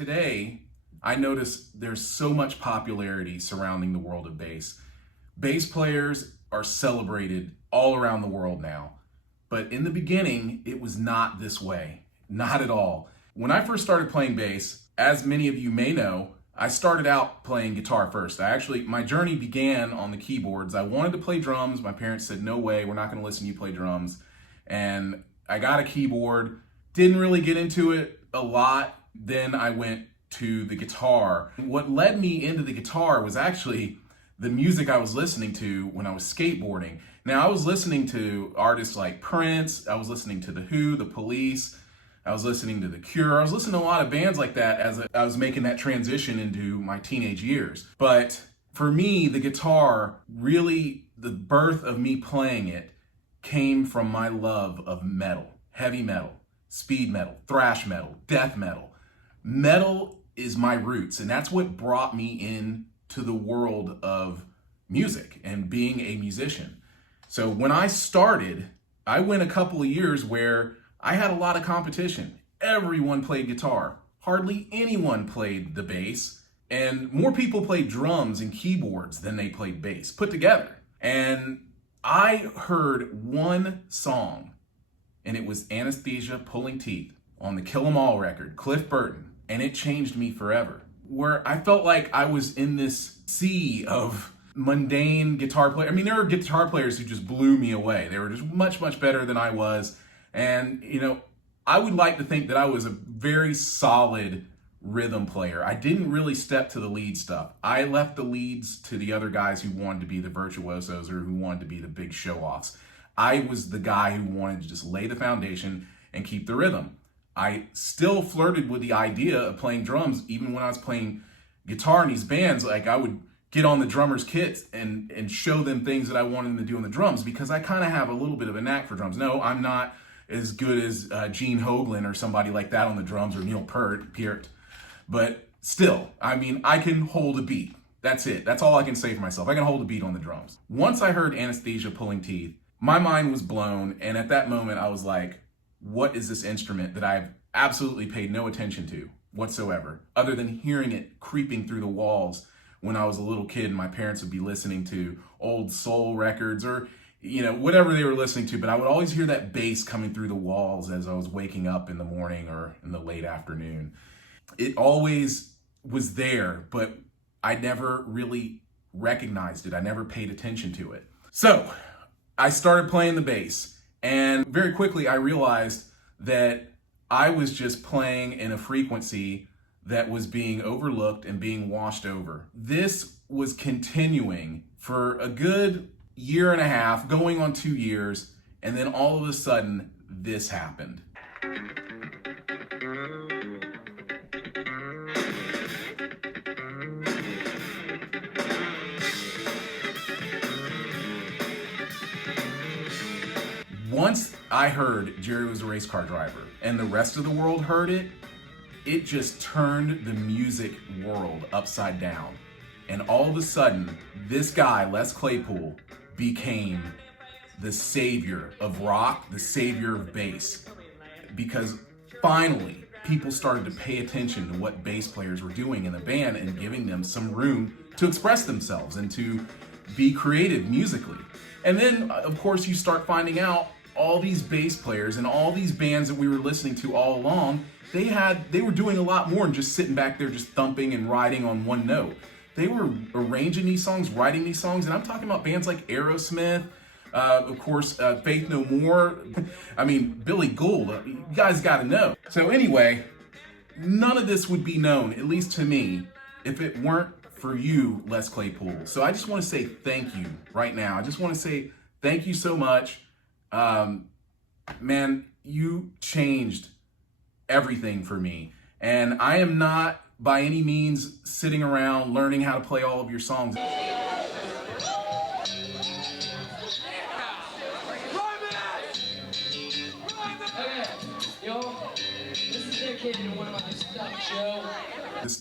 Today, I notice there's so much popularity surrounding the world of bass. Bass players are celebrated all around the world now. But in the beginning, it was not this way. Not at all. When I first started playing bass, as many of you may know, I started out playing guitar first. My journey began on the keyboards. I wanted to play drums. My parents said, no way, we're not gonna listen to you play drums. And I got a keyboard, didn't really get into it a lot. Then I went to the guitar. What led me into the guitar was actually the music I was listening to when I was skateboarding. Now, I was listening to artists like Prince, I was listening to The Who, The Police, I was listening to The Cure. I was listening to a lot of bands like that as I was making that transition into my teenage years. But for me, the guitar, really, the birth of me playing it came from my love of metal, heavy metal, speed metal, thrash metal, death metal. Metal is my roots, and that's what brought me into the world of music and being a musician. So when I started, I went a couple of years where I had a lot of competition. Everyone played guitar. Hardly anyone played the bass. And more people played drums and keyboards than they played bass put together. And I heard one song, and it was Anesthesia Pulling Teeth on the Kill 'Em All record, Cliff Burton. And it changed me forever. Where I felt like I was in this sea of mundane guitar players. I mean, there were guitar players who just blew me away. They were just much, much better than I was. And, I would like to think that I was a very solid rhythm player. I didn't really step to the lead stuff. I left the leads to the other guys who wanted to be the virtuosos or who wanted to be the big show-offs. I was the guy who wanted to just lay the foundation and keep the rhythm. I still flirted with the idea of playing drums, even when I was playing guitar in these bands. Like, I would get on the drummer's kits and show them things that I wanted them to do on the drums, because I kind of have a little bit of a knack for drums. No, I'm not as good as Gene Hoglan or somebody like that on the drums, or Neil Peart, but still, I can hold a beat. That's it. That's all I can say for myself. I can hold a beat on the drums. Once I heard Anesthesia Pulling Teeth, my mind was blown, and at that moment I was like, what is this instrument that I've absolutely paid no attention to whatsoever, other than hearing it creeping through the walls when I was a little kid and my parents would be listening to old soul records or whatever they were listening to, but I would always hear that bass coming through the walls as I was waking up in the morning or in the late afternoon. It always was there, but I never really recognized it. I never paid attention to it. So I started playing the bass, and very quickly I realized that I was just playing in a frequency that was being overlooked and being washed over. This was continuing for a good year and a half, going on 2 years, and then all of a sudden, this happened. Once I heard Jerry Was a Race Car Driver and the rest of the world heard it, it just turned the music world upside down. And all of a sudden, this guy, Les Claypool, became the savior of rock, the savior of bass. Because finally, people started to pay attention to what bass players were doing in the band and giving them some room to express themselves and to be creative musically. And then, of course, you start finding out all these bass players and all these bands that we were listening to all along, they were doing a lot more than just sitting back there just thumping and riding on one note. They were arranging these songs, writing these songs, and I'm talking about bands like Aerosmith, of course, Faith No More. Billy Gould, you guys gotta know. So anyway, none of this would be known, at least to me, if it weren't for you, Les Claypool. So I just wanna say thank you right now. I just wanna say thank you so much. Man, you changed everything for me. And I am not by any means sitting around learning how to play all of your songs.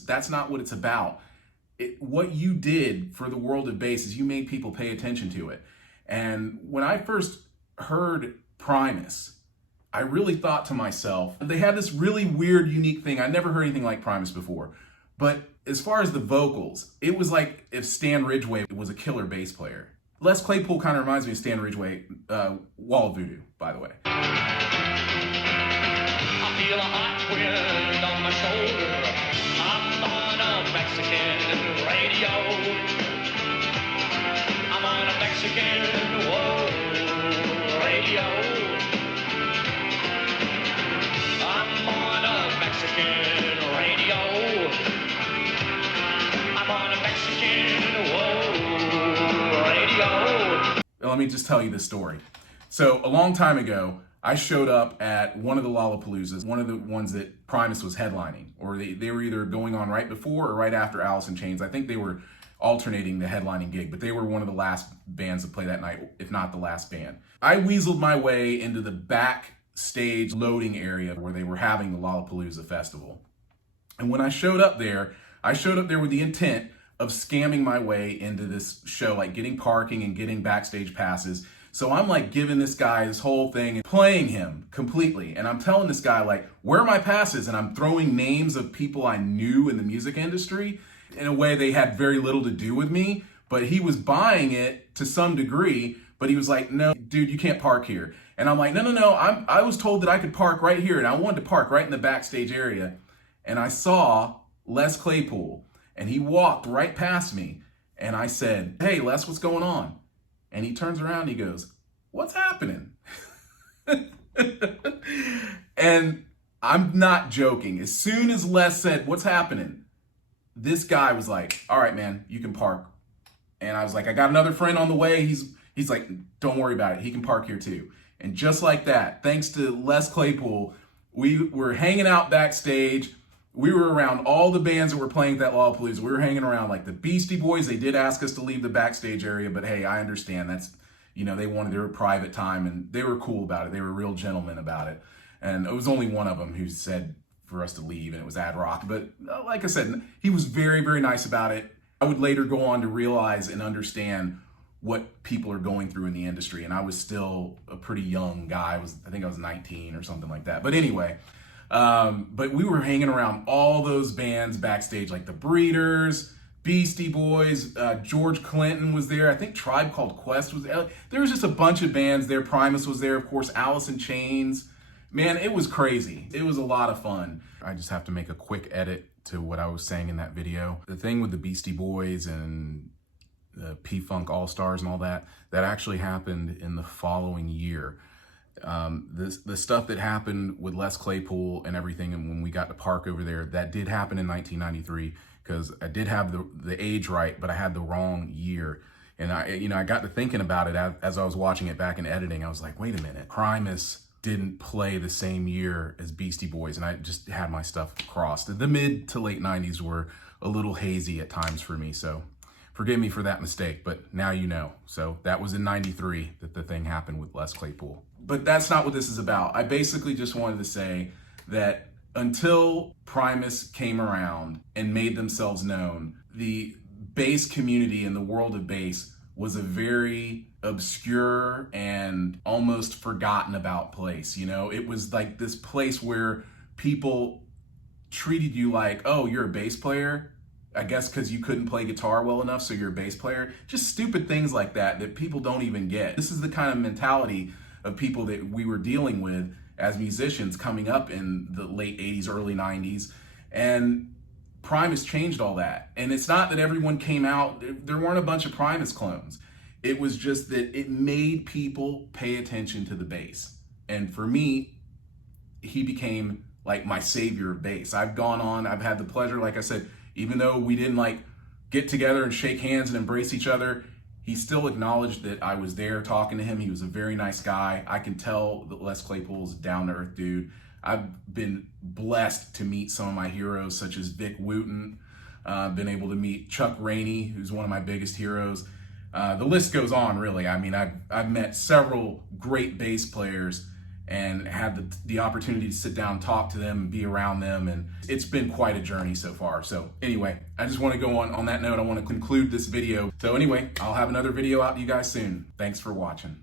That's not what it's about. What you did for the world of bass is you made people pay attention to it. And when I first heard Primus, I really thought to myself, they had this really weird, unique thing. I never heard anything like Primus before. But as far as the vocals, it was like if Stan Ridgway was a killer bass player. Les Claypool kind of reminds me of Stan Ridgway, Wall of Voodoo, by the way. I feel a hot wind on my shoulder. I'm on a Mexican radio. I'm on a Mexican radio. I'm on a Mexican radio. I'm on a Mexican radio. Let me just tell you this story. So a long time ago, I showed up at one of the Lollapaloozas, one of the ones that Primus was headlining, or they were either going on right before or right after Alice in Chains. I think they were alternating the headlining gig, but they were one of the last bands to play that night, if not the last band. I weaseled my way into the backstage loading area where they were having the Lollapalooza festival. And when I showed up there with the intent of scamming my way into this show, like getting parking and getting backstage passes. So I'm like giving this guy this whole thing and playing him completely. And I'm telling this guy like, where are my passes? And I'm throwing names of people I knew in the music industry. In a way, they had very little to do with me, but he was buying it to some degree. But he was like, no, dude, you can't park here. And I'm like, no, I was told that I could park right here. And I wanted to park right in the backstage area. And I saw Les Claypool, and he walked right past me. And I said, hey, Les, what's going on? And he turns around and he goes, what's happening? And I'm not joking. As soon as Les said, what's happening? This guy was like, all right, man, you can park. And I was like, I got another friend on the way. He's like, don't worry about it. He can park here too. And just like that, thanks to Les Claypool, we were hanging out backstage. We were around all the bands that were playing at that Lollapalooza. We were hanging around like the Beastie Boys. They did ask us to leave the backstage area, but hey, I understand. That's, they wanted their private time, and they were cool about it. They were real gentlemen about it. And it was only one of them who said for us to leave, and it was Ad Rock. But like I said, he was very, very nice about it. I would later go on to realize and understand what people are going through in the industry. And I was still a pretty young guy. I think I was 19 or something like that. But anyway, but we were hanging around all those bands backstage, like the Breeders, Beastie Boys, George Clinton was there. I think Tribe Called Quest was there. There was just a bunch of bands there. Primus was there, of course, Alice in Chains. Man, it was crazy. It was a lot of fun. I just have to make a quick edit to what I was saying in that video. The thing with the Beastie Boys and the P-Funk All-Stars and all that actually happened in the following year. The stuff that happened with Les Claypool and everything, and when we got to park over there, that did happen in 1993, because I did have the age right, but I had the wrong year. And I got to thinking about it as I was watching it back in editing. I was like, wait a minute, Primus didn't play the same year as Beastie Boys, and I just had my stuff crossed. The mid to late 90s were a little hazy at times for me, so forgive me for that mistake, but now you know. So that was in 93 that the thing happened with Les Claypool. But that's not what this is about. I basically just wanted to say that until Primus came around and made themselves known, the bass community in the world of bass was a very obscure and almost forgotten about place. It was like this place where people treated you like, oh, you're a bass player? I guess because you couldn't play guitar well enough, so you're a bass player. Just stupid things like that people don't even get. This is the kind of mentality of people that we were dealing with as musicians coming up in the late 80s, early 90s. And Primus changed all that. And it's not that everyone came out, there weren't a bunch of Primus clones. It was just that it made people pay attention to the bass. And for me, he became like my savior of bass. I've had the pleasure, like I said, even though we didn't like get together and shake hands and embrace each other, he still acknowledged that I was there talking to him. He was a very nice guy. I can tell that Les Claypool's a down-to-earth dude. I've been blessed to meet some of my heroes, such as Vic Wooten. Been able to meet Chuck Rainey, who's one of my biggest heroes. The list goes on, really. I mean, I've met several great bass players and had the opportunity to sit down and talk to them and be around them. And it's been quite a journey so far. So anyway, I just want to go on that note. I want to conclude this video. So anyway, I'll have another video out to you guys soon. Thanks for watching.